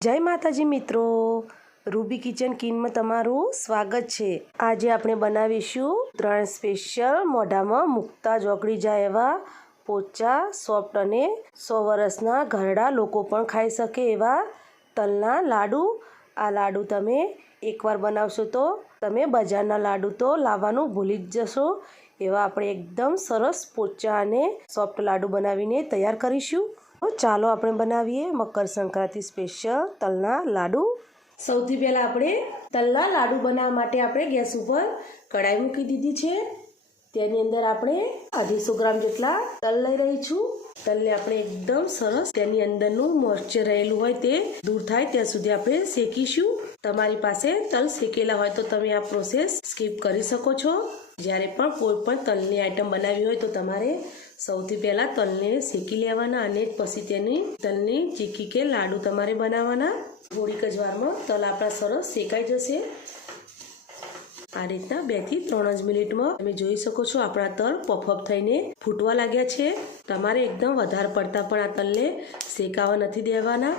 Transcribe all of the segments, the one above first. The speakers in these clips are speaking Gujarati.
જય માતાજી મિત્રો. રૂબી કિચન કિનમાં તમારું સ્વાગત છે. આજે આપણે બનાવીશું ત્રણ સ્પેશિયલ મોઢામાં મુકતા જ જાય એવા પોચા, સોફ્ટ અને સો વર્ષના ઘરડા લોકો પણ ખાઈ શકે એવા તલના લાડુ. આ લાડુ તમે એકવાર બનાવશો તો તમે બજારના લાડુ તો લાવવાનું ભૂલી જ જશો. એવા આપણે એકદમ સરસ પોચા અને સોફ્ટ લાડુ બનાવીને તૈયાર કરીશું. ચાલો આપણે બનાવીએ મકર સંક્રાંતિ સ્પેશિયલ તલના લાડુ. સૌથી પહેલાં આપણે તલના લાડુ બનાવવા માટે આપણે ગેસ ઉપર કઢાઈ મૂકી દીધી છે. તેની અંદર આપણે અઢીસો ગ્રામ જેટલા તલ લઈ રહી છું. તલને આપણે એકદમ સરસ તેની અંદરનું મોઇશ્ચર રહેલું હોય તે દૂર થાય ત્યાં સુધી આપણે શેકીશું. તમારી પાસે તલ શેકેલા હોય તો તમે આ પ્રોસેસ સ્કીપ કરી શકો છો. જ્યારે પણ કોઈ પણ તલની આઈટમ બનાવી હોય તો તમારે સૌથી પહેલાં તલને શેકી લેવાના અને પછી તેની તલની ચીકી કે લાડુ તમારે બનાવવાના. થોડીક જ વારમાં તલ આપણા સરસ શેકાઈ જશે. આ રીતના બેથી ત્રણ જ મિનિટમાં તમે જોઈ શકો છો આપણા તલ પફઅપ થઈને ફૂટવા લાગ્યા છે. તમારે એકદમ વધારે પડતા પણ આ તલને શેકાવા નથી દેવાના.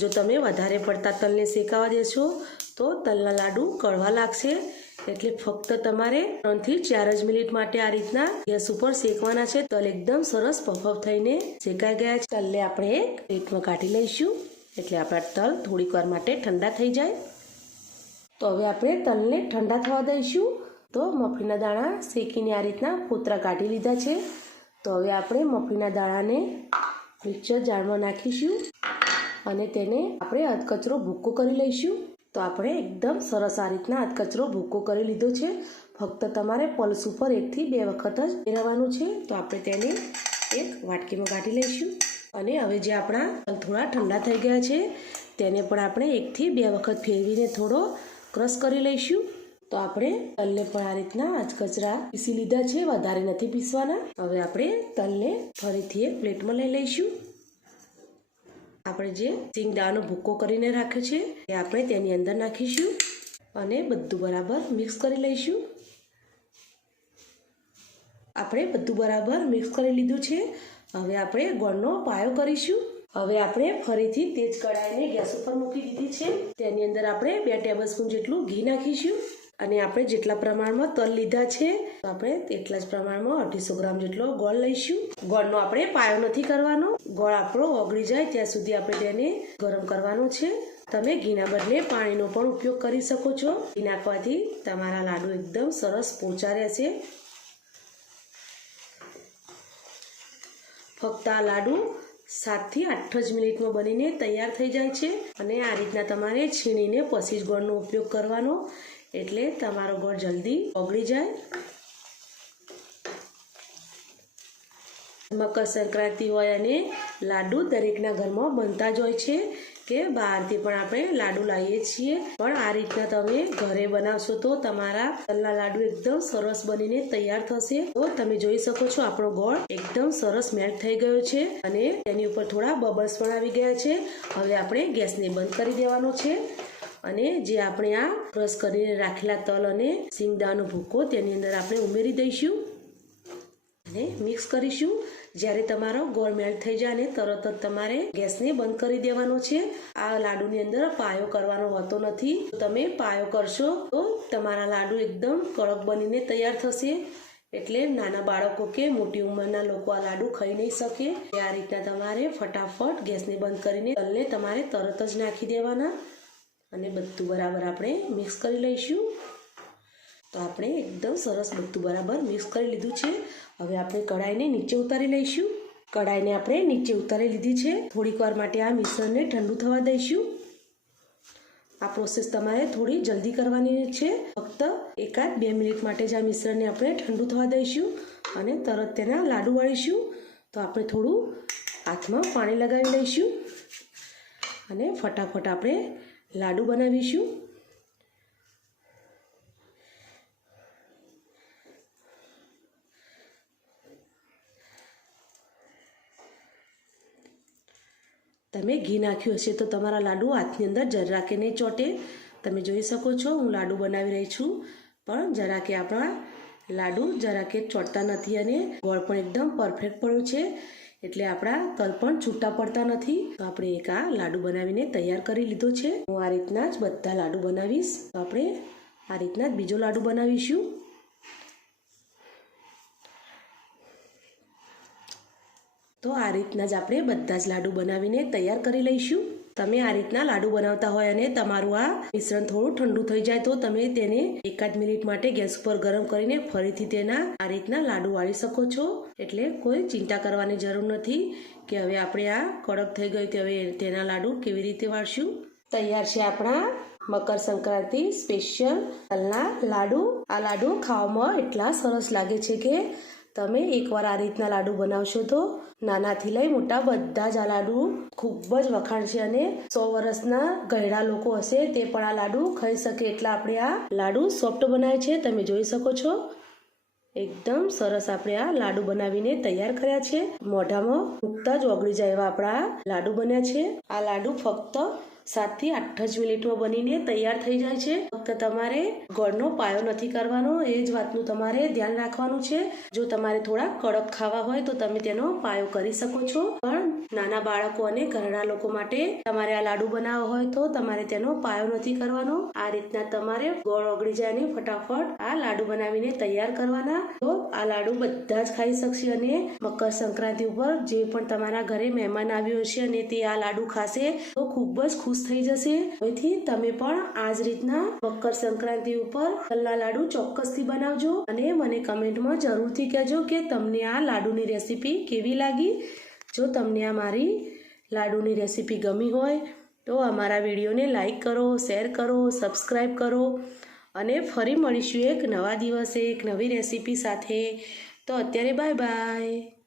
જો તમે વધારે પડતા તલને શેકાવા દેશો તો તલના લાડુ કડવા લાગશે. એટલે ફક્ત તમારે ત્રણથી ચાર જ મિનિટ માટે આ રીતના ગેસ ઉપર શેકવાના છે. તલ એકદમ સરસ પફઅપ થઈને શેકાઈ ગયા છે. તલને આપણે એક પ્લેટમાં કાઢી લઈશું. એટલે આપણા તલ થોડીક વાર માટે ઠંડા થઈ જાય. તો હવે આપણે તલને ઠંડા થવા દઈશું. તો મફીના દાણા શેકીને આ રીતના પોતરા કાઢી લીધા છે. તો હવે આપણે મફીના દાણાને મિક્સર જારમાં નાખીશું અને તેને આપણે અધકચરો ભૂક્કો કરી લઈશું. તો આપણે એકદમ સરસ આ રીતના હાથ કચરો ભૂકો કરી લીધો છે. ફક્ત તમારે પલ્સ ઉપર એકથી બે વખત જ ફેરવવાનું છે. તો આપણે તેને એક વાટકીમાં કાઢી લઈશું. અને હવે જે આપણા થોડા ઠંડા થઈ ગયા છે, તેને પણ આપણે એકથી બે વખત ફેરવીને થોડો ક્રશ કરી લઈશું. તો આપણે તલને પણ આ રીતના અધકચરા પીસી લીધા છે, વધારે નથી પીસવાના. હવે આપણે તલને ફરીથી એક પ્લેટમાં લઈ લઈશું. આપણે જે સિંગદાનો ભૂક્કો કરીને રાખ્યો છે, એ આપણે તેની અંદર નાખીશું અને બધું બરાબર મિક્સ કરી લઈશું. આપણે બધું બરાબર મિક્સ કરી લીધું છે. હવે આપણે ગોળનો પાયો કરીશું. હવે આપણે ફરીથી તેજ કઢાઈને ગેસ ઉપર મૂકી દીધી છે. તેની અંદર આપણે બે ટેબલ સ્પૂન જેટલું ઘી નાખીશું. અને આપણે જેટલા પ્રમાણમાં તલ લીધા છે, તો આપણે તેટલા જ પ્રમાણમાં અઢીસો ગ્રામ જેટલો ગોળ લઈશું. ગોળનો આપણે પાયો નથી કરવાનો. ગોળ આપણો ઓગળી જાય ત્યાં સુધી આપણે તેને ગરમ કરવાનો છે. તમે ઘીના બદલે પાણીનો પણ ઉપયોગ કરી શકો છો. ઘી નાખવાથી તમારા લાડુ એકદમ સરસ પોચા રહેશે ફક્ત આ લાડુ સાતથી આઠ જ મિનિટમાં બનીને તૈયાર થઈ જાય છે. અને આ રીતના તમારે છીણીને પછી જ ગોળનો ઉપયોગ કરવાનો. એટલે તમારો ગોળ જલ્દી ઓગળી જાય. મકર સંક્રાંતિ હોય અને લાડુ દરેકના ઘરમાં બનતા જ હોય છે કે બહારથી પણ આપણે લાડુ લાવીએ છીએ. પણ આ રીતના તમે ઘરે બનાવશો તો તમારા તલના લાડુ એકદમ સરસ બનીને તૈયાર થશે. તો તમે જોઈ શકો છો આપણો ગોળ એકદમ સરસ મેલ્ટ થઈ ગયો છે અને તેની ઉપર થોડા બબલ્સ પણ આવી ગયા છે. હવે આપણે ગેસને બંધ કરી દેવાનો છે અને જે આપણે આ ક્રશ કરીને રાખેલા તલ અને સિંગદાનો ભૂકો તેની અંદર આપણે ઉમેરી દઈશું. અને મિક્સ કરીશું. જ્યારે તમારો ગોળ મેલ્ટ થઈ જાય ને તરત જ તમારે ગેસને બંધ કરી દેવાનો છે. આ લાડુની અંદર પાયો કરવાનો હોતો નથી. તમે પાયો કરશો, તો તમારા લાડુ એકદમ કડક બનીને તૈયાર થશે. એટલે નાના બાળકો કે મોટી ઉંમરના લોકો આ લાડુ ખાઈ નહીં શકે. આ રીતના તમારે ફટાફટ ગેસને બંધ કરીને તલને તમારે તરત જ નાખી દેવાના. અને બધું બરાબર આપણે મિક્સ કરી લઈશું. તો આપણે એકદમ સરસ બધું બરાબર મિક્સ કરી લીધું છે. હવે આપણે કઢાઈને નીચે ઉતારી લઈશું. કઢાઈને આપણે નીચે ઉતારી લીધી છે. થોડીક વાર માટે આ મિશ્રણને ઠંડુ થવા દઈશું. આ પ્રોસેસ તમારે થોડી જલ્દી કરવાની છે. ફક્ત એકાદ બે મિનિટ માટે જ આ મિશ્રણને આપણે ઠંડુ થવા દઈશું અને તરત તેના લાડુ વાળીશું. તો આપણે થોડું હાથમાં પાણી લગાવી લઈશું. અને ફટાફટ આપણે લાડુ બનાવીશું. તમે ઘી નાખ્યું હશે તો તમારા લાડુ હાથની અંદર જરા કે નહીં ચોટે. તમે જોઈ શકો છો, હું લાડુ બનાવી રહી છું. પણ જરા કે આપણા લાડુ જરા કે ચોટતા નથી અને ગોળ પણ એકદમ પરફેક્ટ પડ્યું છે. એટલે આપણા તલ પણ છૂટા પડતા નથી. તો આપણે એક આ લાડુ બનાવીને તૈયાર કરી લીધો છે. હું આ રીતના જ બધા લાડુ બનાવીશ. તો આપણે આ રીતના જ બીજો લાડુ બનાવીશું. તો આ રીતના જ આપણે બધા જ લાડુ બનાવીને તૈયાર કરી લઈશું. તમે આ રીતના લાડુ બનાવતા હોય અને તમારું આ મિશ્રણ થોડું ઠંડુ થઈ જાય તો તમે તેને એકાદ મિનિટ માટે ગેસ ઉપર ગરમ કરીને ફરીથી તેના આ રીતના લાડુ વાળી શકો છો. એટલે કોઈ ચિંતા કરવાની જરૂર નથી કે હવે આપણે આ કડક થઈ ગયું તે હવે તેના લાડુ કેવી રીતે વાળશું. તૈયાર છે આપણા મકર સંક્રાંતિ સ્પેશિયલ તલના લાડુ. આ લાડુ ખાવામાં એટલા સરસ લાગે છે કે તમે એકવાર આ રીતના લાડુ બનાવશો તો નાનાથી લઈ મોટા બધા જ આ લાડુ ખૂબ જ વખાણ છે અને સો વર્ષના ગયડા લોકો હશે તે પણ આ લાડુ ખાઈ શકે એટલા આપણે આ લાડુ સોફ્ટ બનાવે છે. તમે જોઈ શકો છો. એકદમ સરસ આપણે આ લાડુ બનાવીને તૈયાર કર્યા છે. મોઢામાં મૂકતા જ ઓગળી જાય એવા આપણા લાડુ બન્યા છે. આ લાડુ ફક્ત સાતથી આઠ જ મિનિટમાં બનીને તૈયાર થઈ જાય છે. ફક્ત તમારે ગળનો પાયો નથી કરવાનો એ જ વાતનું તમારે ધ્યાન રાખવાનું છે. જો તમારે થોડા કડક ખાવા હોય તો તમે તેનો પાયો કરી શકો છો. પણ નાના બાળકો અને ઘરડા લોકો માટે તમારે આ લાડુ બનાવવા હોય તો તમારે તેનો પાયો નથી કરવાનો. આ રીતના તમારે ગોળ ઓગળી જાય અને ફટાફટ આ લાડુ બનાવીને તૈયાર કરવાના. તો આ લાડુ બધા જ ખાઈ શકશે અને મકર સંક્રાંતિ ઉપર જે પણ તમારા ઘરે મહેમાન આવ્યો હશે અને તે આ લાડુ ખાશે તો ખૂબ જ ખુશ થઈ જશે. હવેથી તમે પણ આ જ રીતના મકર સંક્રાંતિ ઉપર તલના લાડુ ચોક્કસથી બનાવજો અને મને કમેન્ટમાં જરૂરથી કહેજો કે તમને આ લાડુની રેસીપી કેવી લાગી. જો તમને આ મારી લાડુની રેસીપી ગમી હોય, તો અમારા વિડીયોને લાઈક કરો, શેર કરો, સબસ્ક્રાઈબ કરો અને ફરી મળીશું એક નવા દિવસે, એક નવી રેસીપી સાથે. તો અત્યારે બાય બાય.